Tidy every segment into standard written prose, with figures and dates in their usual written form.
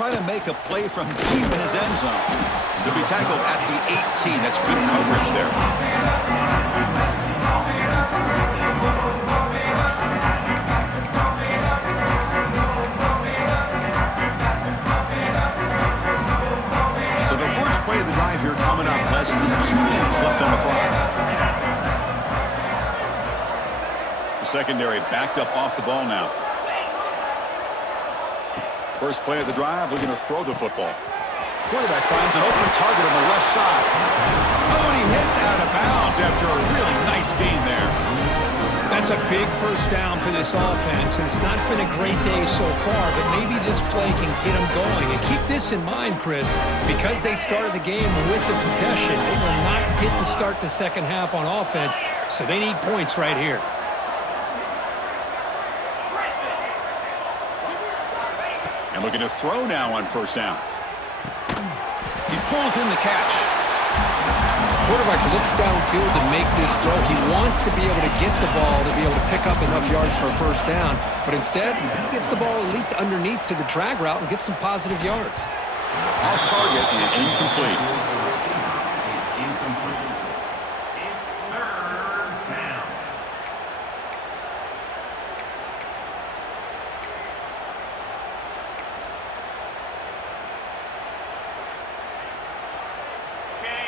try to make a play from deep in his end zone. He'll be tackled at the 18. That's good coverage there. So the first play of the drive here coming up. Less than 2 minutes left on the clock. The secondary backed up off the ball now. First play of the drive, looking to throw the football. Quarterback finds an open target on the left side. Oh, and he hits out of bounds after a really nice gain there. That's a big first down for this offense, and it's not been a great day so far, but maybe this play can get them going. And keep this in mind, Chris, because they started the game with the possession, they will not get to start the second half on offense, so they need points right here. And looking to throw now on first down. He pulls in the catch. Quarterback looks downfield to make this throw. He wants to be able to get the ball to be able to pick up enough yards for a first down, but instead he gets the ball at least underneath to the drag route and gets some positive yards. Off target and incomplete.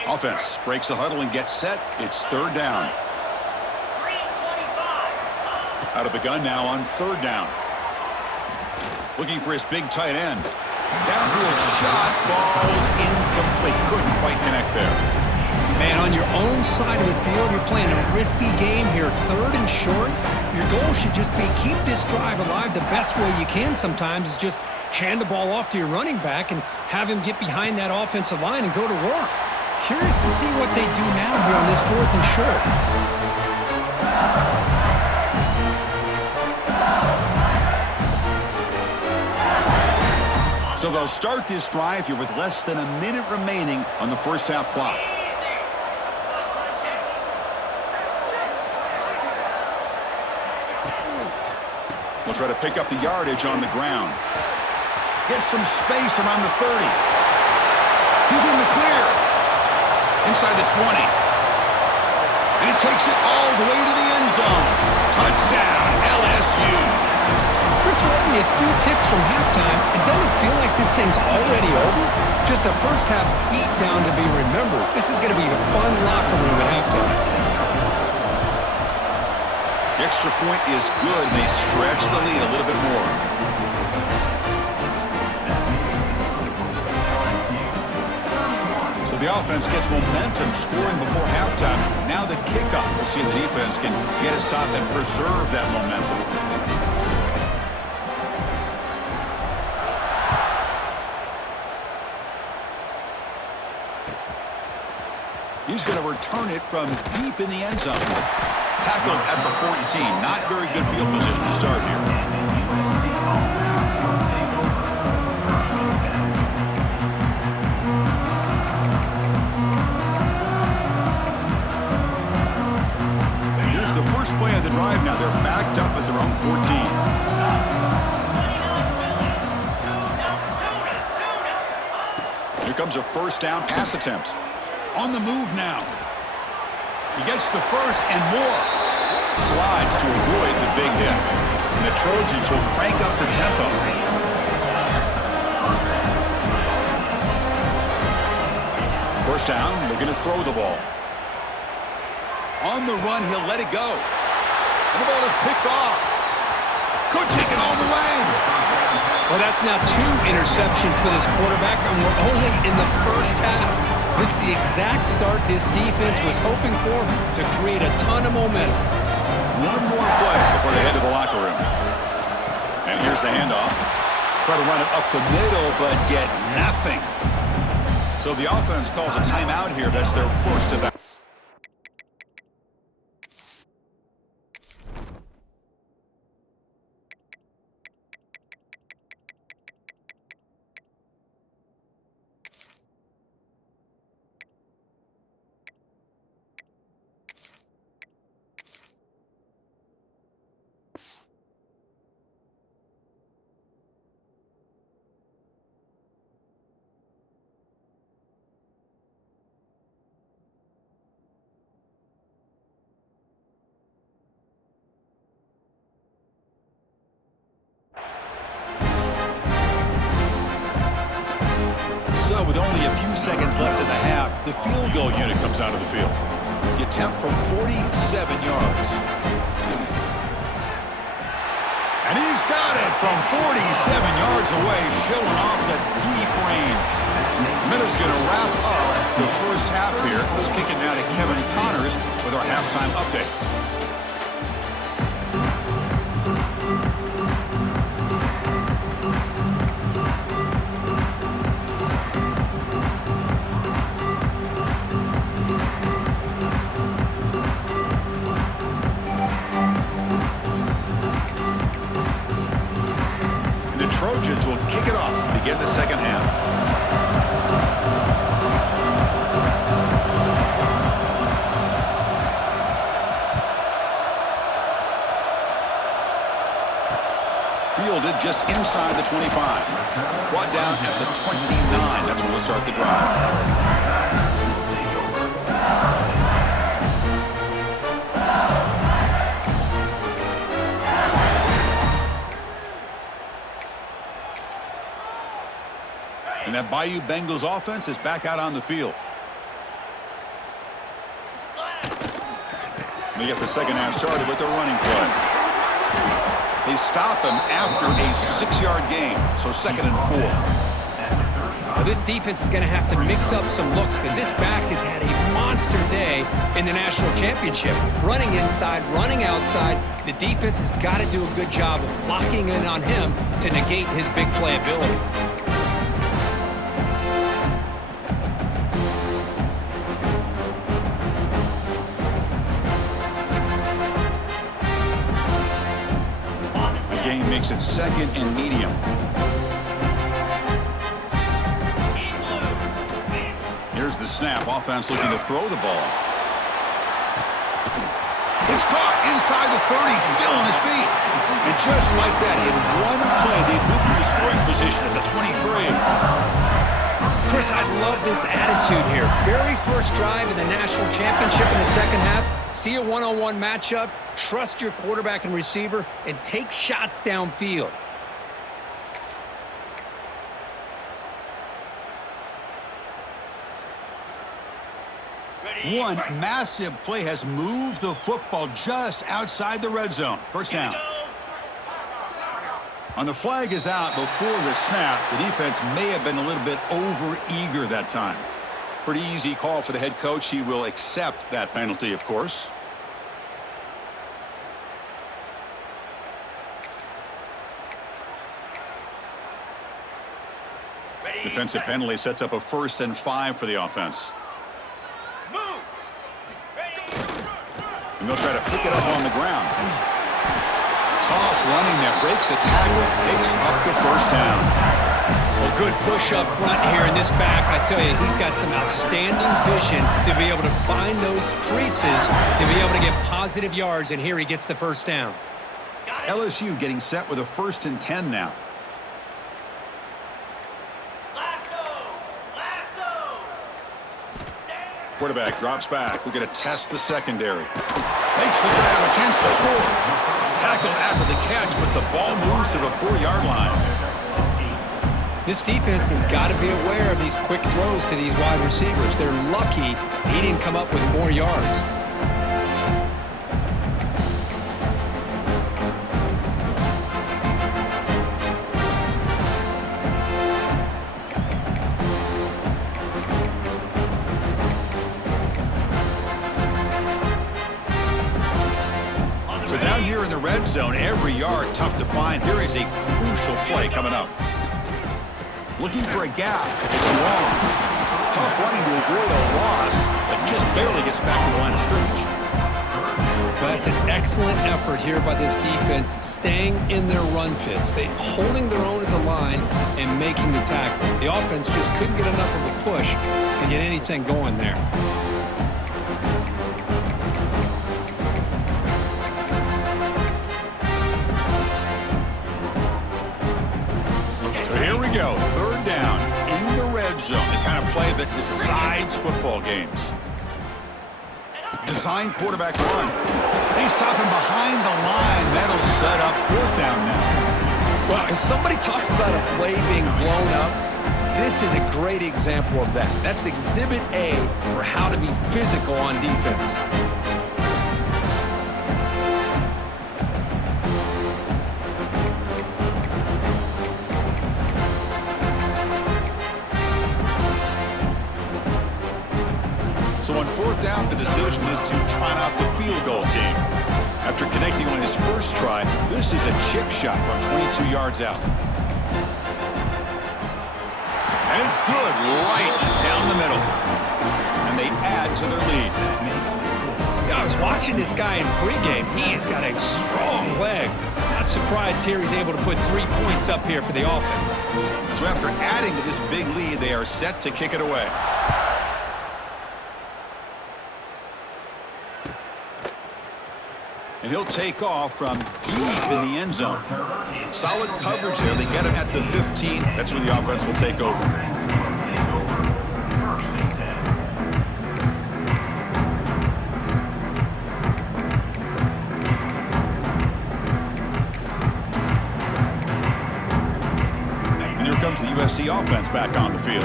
Offense breaks the huddle and gets set. It's third down. Out of the gun now on third down. Looking for his big tight end. Downfield shot falls incomplete. Couldn't quite connect there. Man, on your own side of the field, you're playing a risky game here. Third and short. Your goal should just be keep this drive alive the best way you can sometimes is just hand the ball off to your running back and have him get behind that offensive line and go to work. Curious to see what they do now here on this fourth and short. So they'll start this drive here with less than a minute remaining on the first half clock. We'll try to pick up the yardage on the ground. Get some space around the 30. He's in the clear. Inside the 20. And he takes it all the way to the end zone. Touchdown, LSU. Chris, we're only a few ticks from halftime. It doesn't feel like this thing's already over. Just a first half beatdown to be remembered. This is going to be a fun locker room at halftime. The extra point is good, and they stretch the lead a little bit more. So the offense gets momentum scoring before halftime. Now the kickoff. We'll see if the defense can get his top and preserve that momentum. He's going to return it from deep in the end zone. Tackled at the 14. Not very good field position to start here. Here's the first play of the drive now. They're backed up at their own 14. Here comes a first down pass attempt. On the move now. He gets the first and more. Slides to avoid the big hit. And the Trojans will crank up the tempo. First down, looking to throw the ball. On the run, he'll let it go. And the ball is picked off. Could take it all the way. Well, that's now 2 interceptions for this quarterback, and we're only in the first half. This is the exact start this defense was hoping for to create a ton of momentum. One more play before they head to the locker room. And here's the handoff. Try to run it up the middle, but get nothing. So the offense calls a timeout here. That's their first of that. 2 seconds left in the half. The field goal unit comes out of the field. The attempt from 47 yards. And he's got it from 47 yards away, showing off the deep range. Miller's going to wrap up the first half here. Let's kick it now to Kevin Connors with our halftime update. Trojans will kick it off to begin the second half. Fielded just inside the 25. Brought down at the 29. That's when we'll start the drive. And that Bayou Bengals offense is back out on the field. We get the second half started with the running play. They stop him after a 6-yard gain, so 2nd and 4. Now this defense is going to have to mix up some looks because this back has had a monster day in the national championship. Running inside, running outside. The defense has got to do a good job of locking in on him to negate his big play ability. Makes it 2nd and medium. Here's the snap. Offense looking to throw the ball. It's caught inside the 30, still on his feet. And just like that, in one play, they moved to the scoring position at the 23. Chris, I love this attitude here. Very first drive in the national championship in the second half. See a one-on-one matchup, trust your quarterback and receiver, and take shots downfield. One massive play has moved the football just outside the red zone. First down. And the flag is out before the snap. The defense may have been a little bit over-eager that time. Pretty easy call for the head coach. He will accept that penalty, of course. Defensive penalty sets up a 1st and 5 for the offense. And they'll try to pick it up on the ground. Tough running that breaks a tackle, takes up the first down. Well, good push up front here in this back. I tell you, he's got some outstanding vision to be able to find those creases, to be able to get positive yards, and here he gets the first down. LSU getting set with a 1st and 10 now. Quarterback drops back. We're going to test the secondary. Makes the grab, a chance to score. Tackled after the catch, but the ball moves to the 4-yard line. This defense has got to be aware of these quick throws to these wide receivers. They're lucky he didn't come up with more yards. Here in the red zone, every yard tough to find. Here is a crucial play coming up. Looking for a gap. It's long. Tough running to avoid a loss, but just barely gets back to the line of scrimmage. Well, that's an excellent effort here by this defense, staying in their run fits. They holding their own at the line and making the tackle. The offense just couldn't get enough of a push to get anything going there. Here we go, 3rd down in the red zone, the kind of play that decides football games. Design quarterback run. They stop him behind the line. That'll set up 4th down now. Well, if somebody talks about a play being blown up, This is a great example of that. That's Exhibit A for how to be physical on defense. So on fourth down, the decision is to trot out the field goal team. After connecting on his first try, this is a chip shot from 22 yards out. And it's good, right down the middle. And they add to their lead. Yeah, I was watching this guy in pregame. He has got a strong leg. Not surprised here he's able to put 3 points up here for the offense. So after adding to this big lead, they are set to kick it away. And he'll take off from deep in the end zone. Solid coverage there. They get him at the 15. That's where the offense will take over. And here comes the USC offense back on the field.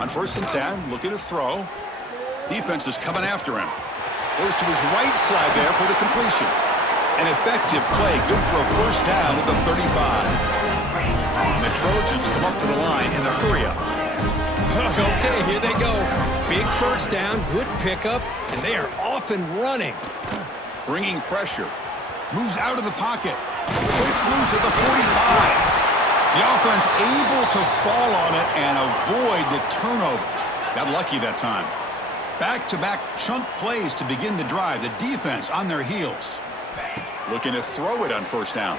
On 1st and 10, looking to throw. Defense is coming after him. Goes to his right side there for the completion. An effective play, good for a first down at the 35. And the Trojans come up to the line in the hurry-up. Okay, here they go. Big first down, good pickup, and they are off and running. Bringing pressure. Moves out of the pocket. Breaks loose at the 45. The offense able to fall on it and avoid the turnover. Got lucky that time. Back-to-back chunk plays to begin the drive. The defense on their heels. Looking to throw it on first down.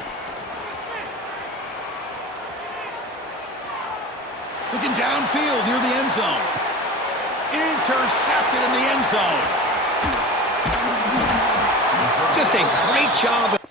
Looking downfield near the end zone. Intercepted in the end zone. Just a great job.